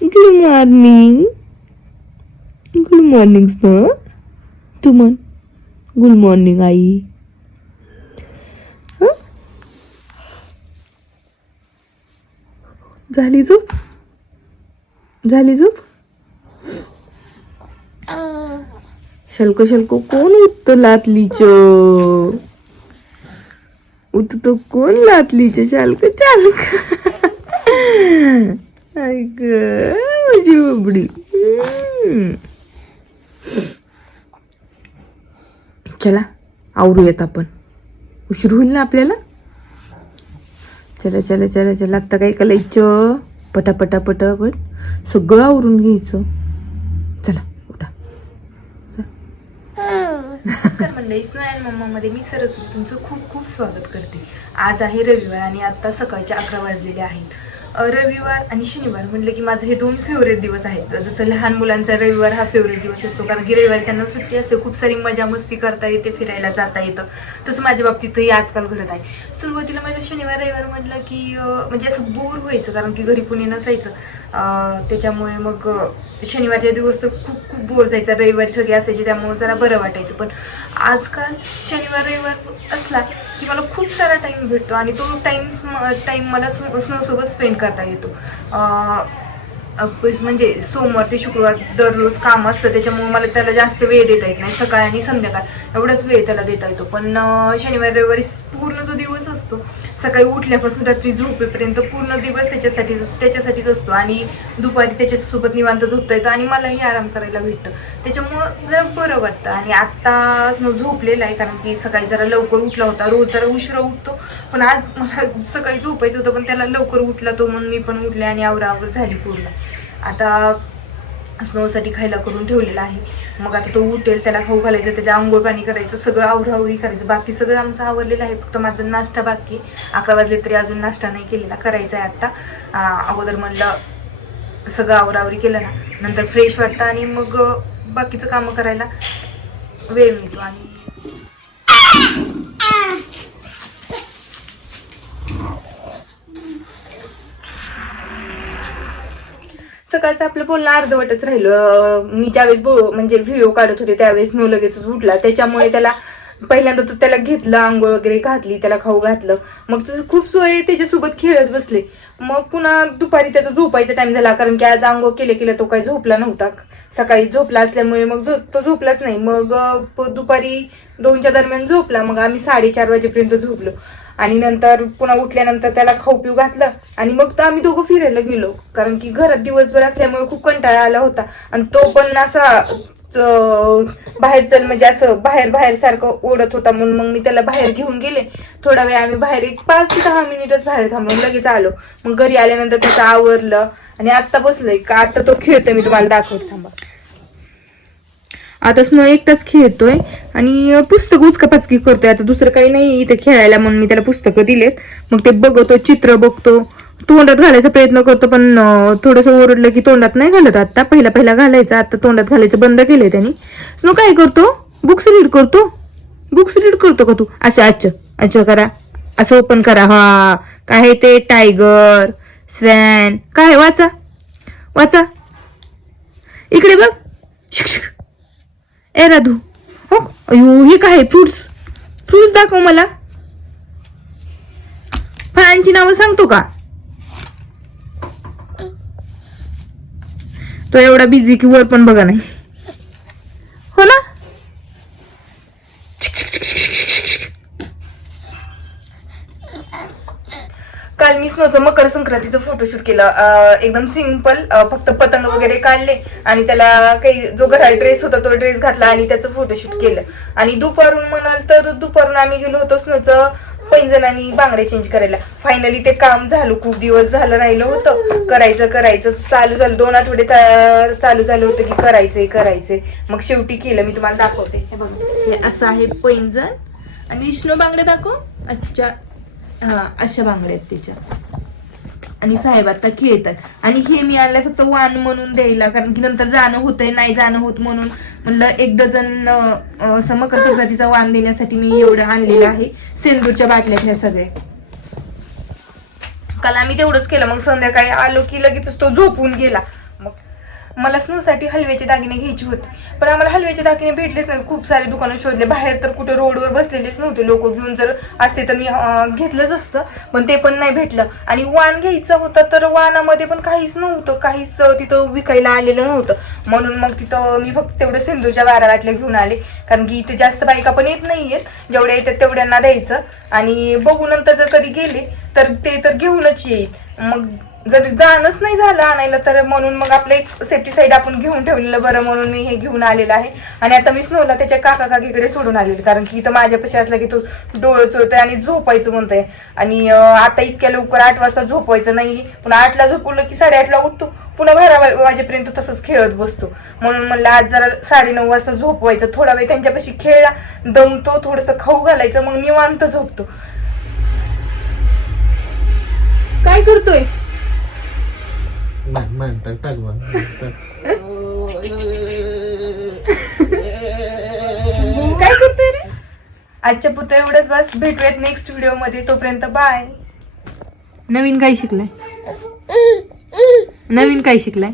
Good morning. Good morning sir. तू म्हण good morning I. हं? झाली झोप. झाली झोप. शल्को शल्को कोण उठतो लातलीच. उठतो कोण लातलीच. शालक चालक. ऐक माझी बबडी. चला आवरूयात आपण. उशीर होईल ना आपल्याला. चला चला चला चला. आत्ता काय करायचं. पटापटा पटापट सगळं आवरून घ्यायचं. चला उठा. नमस्कार मंडळी. स्नो अँड मम्मा मध्ये मी सरस्वती तुमचं खूप खूप स्वागत करते. आज आहे रविवार आणि आता सकाळचे 11 वाजलेले आहेत. रविवार आणि शनिवार म्हटलं की माझे हे दोन फेवरेट दिवस आहेत. जसं लहान मुलांचा रविवार हा फेवरेट दिवस असतो कारण की रविवारी त्यांना सुट्टी असते. खूप सारी मजा मस्ती करता येते, फिरायला जाता येतं. तसं माझ्या बाबतीतही आजकाल घडत आहे. सुरुवातीला माझ्या शनिवार रविवार म्हटलं की म्हणजे असं बोर व्हायचं कारण की घरी कुणी नसायचं. त्याच्यामुळे मग शनिवारच्या दिवस तर खूप खूप बोर जायचा. रविवारी सगळे असायचे त्यामुळे जरा बरं वाटायचं. पण आजकाल शनिवार रविवार असला की मला खूप सारा टाईम भेटतो आणि तो टाईम मला स्नोसोबत स्पेंड करता येतो. म्हणजे सोमवार ते शुक्रवार दररोज काम असतं त्याच्यामुळे मला त्याला जास्त वेळ देता येत नाही. सकाळ आणि संध्याकाळ एवढाच वेळ त्याला देता येतो. पण शनिवार रविवारी पूर्ण जो दिवस असतो सकाळी उठल्यापासून रात्री झोपेपर्यंत पूर्ण दिवस त्याच्यासाठीच असतो आणि दुपारी त्याच्यासोबत निवांत झोपता येतं आणि मलाही आराम करायला भेटतं. त्याच्यामुळं जरा बरं वाटतं. आणि आत्ता झोपलेला आहे कारण की सकाळी जरा लवकर उठला होता. रोज जरा उशिरा उठतो पण आज मला सकाळी झोपायचं होतं पण त्याला लवकर उठला तो म्हणून मी पण उठले आणि आवरावर झाली पूर्ण. आता स्नोसाठी खायला करून ठेवलेला आहे. मग आता तो उठेल त्याला खाऊ घालायचं, त्याच्या आंघोळ पाणी करायचं, सगळं आवरावरी करायचं. बाकी सगळं आमचं आवरलेलं आहे. फक्त माझा नाश्ता बाकी. 11 वाजले तरी अजून नाश्ता नाही केलेला, करायचा आहे आत्ता. अगोदर म्हणलं सगळं आवरावरी केलं ना नंतर फ्रेश वाटतं आणि मग बाकीचं कामं करायला वेळ मिळतो. आणि सकाळचं आपलं बोलणं अर्धवटच राहिलं. मी ज्यावेळेस म्हणजे व्हिडिओ काढत होते त्यावेळेस नो लगेच उठला. त्याच्यामुळे त्याला पहिल्यांदा तर त्याला घेतलं, आंघोळ वगैरे घातली, त्याला खाऊ घातलं. मग तसं खूप सोय त्याच्यासोबत खेळत बसले. मग पुन्हा दुपारी त्याचा झोपायचा टाइम झाला कारण की आज आंघोळ केलं तो काही झोपला नव्हता. सकाळी झोपला असल्यामुळे मग तो झोपलाच नाही. मग दुपारी 2च्या दरम्यान झोपला. मग आम्ही 4:30 वाजेपर्यंत झोपलो आणि नंतर पुन्हा उठल्यानंतर त्याला खाऊ पिऊ घातलं आणि मग तर आम्ही दोघं फिरायला गेलो कारण की घरात दिवसभर असल्यामुळे खूप कंटाळा आला होता. आणि तो पण असा बाहेर चल म्हणजे असं बाहेर सारखं ओढत होता म्हणून मग मी त्याला बाहेर घेऊन गेले. थोडा वेळ आम्ही बाहेर 5 ते 10 मिनिटच बाहेर थांबून लगेच आलो. मग घरी आल्यानंतर त्याचं आवरलं आणि आत्ता बसलोय का आता तो खेळतोय. मी तुम्हाला दाखवते थांबा. आता स्नो एकटाच खेळतोय आणि पुस्तक उचकापाचकी करतोय. आता दुसरं काही नाही इथे खेळायला म्हणून मी त्याला पुस्तकं दिलेत. मग ते बघतो, चित्र बघतो, तोंडात घालायचा प्रयत्न करतो पण थोडंसं ओरडलं की तोंडात नाही घालत. आता पहिला घालायचं, आता तोंडात घालायचं बंद केलंय त्यांनी. स्नो काय करतो? बुक्स रीड करतो का तू? अच्छा करा, असं ओपन करा. हा काय आहे ते? टायगर, स्वॅन. काय वाचा इकडे बघ. ए राधू, हो अयो हे काय? फ्रुट्स दाखव मला. फळांची नावं सांगतो का? तो एवढा बिझी की वर पण बघा नाही. हो ना. काल मी स्नोचं मकर संक्रांतीचं फोटोशूट केलं. एकदम सिंपल, फक्त पतंग वगैरे काढले आणि त्याला काही जो घरात ड्रेस होता तो ड्रेस घातला आणि त्याचं फोटोशूट केलं. आणि दुपारून म्हणाल तर दुपारून आम्ही गेलो होतो स्नोचं पैंजण आणि बांगडे चेंज करायला. फायनली ते काम झालं. खूप दिवस झालं राहिलं होतं. करायचं चालू झालं. 2 आठवडे चालू झालं होतं की करायचंय. मग शेवटी केलं. मी तुम्हाला दाखवते. हे बघा, हे असं आहे पैंजण आणि स्नो बांगडे दाखव. अच्छा, हा अशा बांगड्या आहेत त्याच्या. आणि साहेब आता खेळतात. आणि हे मी आणलंय फक्त वाण म्हणून द्यायला कारण की नंतर जाणं होतंय, नाही जाणं होत म्हणून म्हणलं 1 डझन असं मकर संक्रांतीचा वाण देण्यासाठी मी एवढं आणलेलं आहे. सेंदूरच्या बाटल्यात ह्या सगळे. काल आम्ही तेवढंच केलं. मग संध्याकाळी आलो की लगेच तो झोपून गेला. मला स्नूसाठी हलव्याचे दागिने घ्यायचे होते, पण आम्हाला हलव्याचे दागिने भेटलेच नाही. खूप सारे दुकानं शोधले, बाहेर तर कुठे रोडवर बसलेलेच नव्हते लोक. घेऊन जर असते तर मी घेतलंच असतं, पण ते पण नाही भेटलं. आणि वाण घ्यायचं होतं तर वाणामध्ये पण काहीच नव्हतं, काहीच तिथं विकायला आलेलं नव्हतं. म्हणून मग तिथं मी फक्त तेवढं सिंदूरच्या 12 वाटल्या घेऊन आले, कारण की इथे जास्त बायका पण येत नाहीयेत, जेवढ्या येतात तेवढ्यांना द्यायचं. आणि बघू नंतर जर कधी गेले तर ते तर घेऊनच येईल. मग जर जाणंच नाही झालं आणायला तर म्हणून मग आपलं एक सेफ्टी साईड आपण घेऊन ठेवलेलं बरं, म्हणून मी हे घेऊन आलेलं आहे. आणि आता मी स्नोला त्याच्या काकाकडे सोडून आलेली, कारण की इथं माझ्यापाशी असला की तो डोळं चोळतोय आणि झोपायचं म्हणतोय. आणि आता इतक्या लवकर 8 वाजता झोपवायचं नाही, पण 8ला झोपवलं की 8:30ला उठतो, पुन्हा 12 वाजेपर्यंत तसंच खेळत बसतो. म्हणून म्हणलं आज जरा 9:30 वाजता झोपवायचं, थोडा वेळ त्यांच्यापाशी खेळला, दमतो, थोडंसं खाऊ घालायचं, मग निवांत झोपतो. काय करतोय? काय करतोय रे? आजच्या पुरतं एवढंच बस. भेटूयात नेक्स्ट व्हिडिओ मध्ये, तोपर्यंत बाय. नवीन काय शिकलाय? नवीन काय शिकलाय?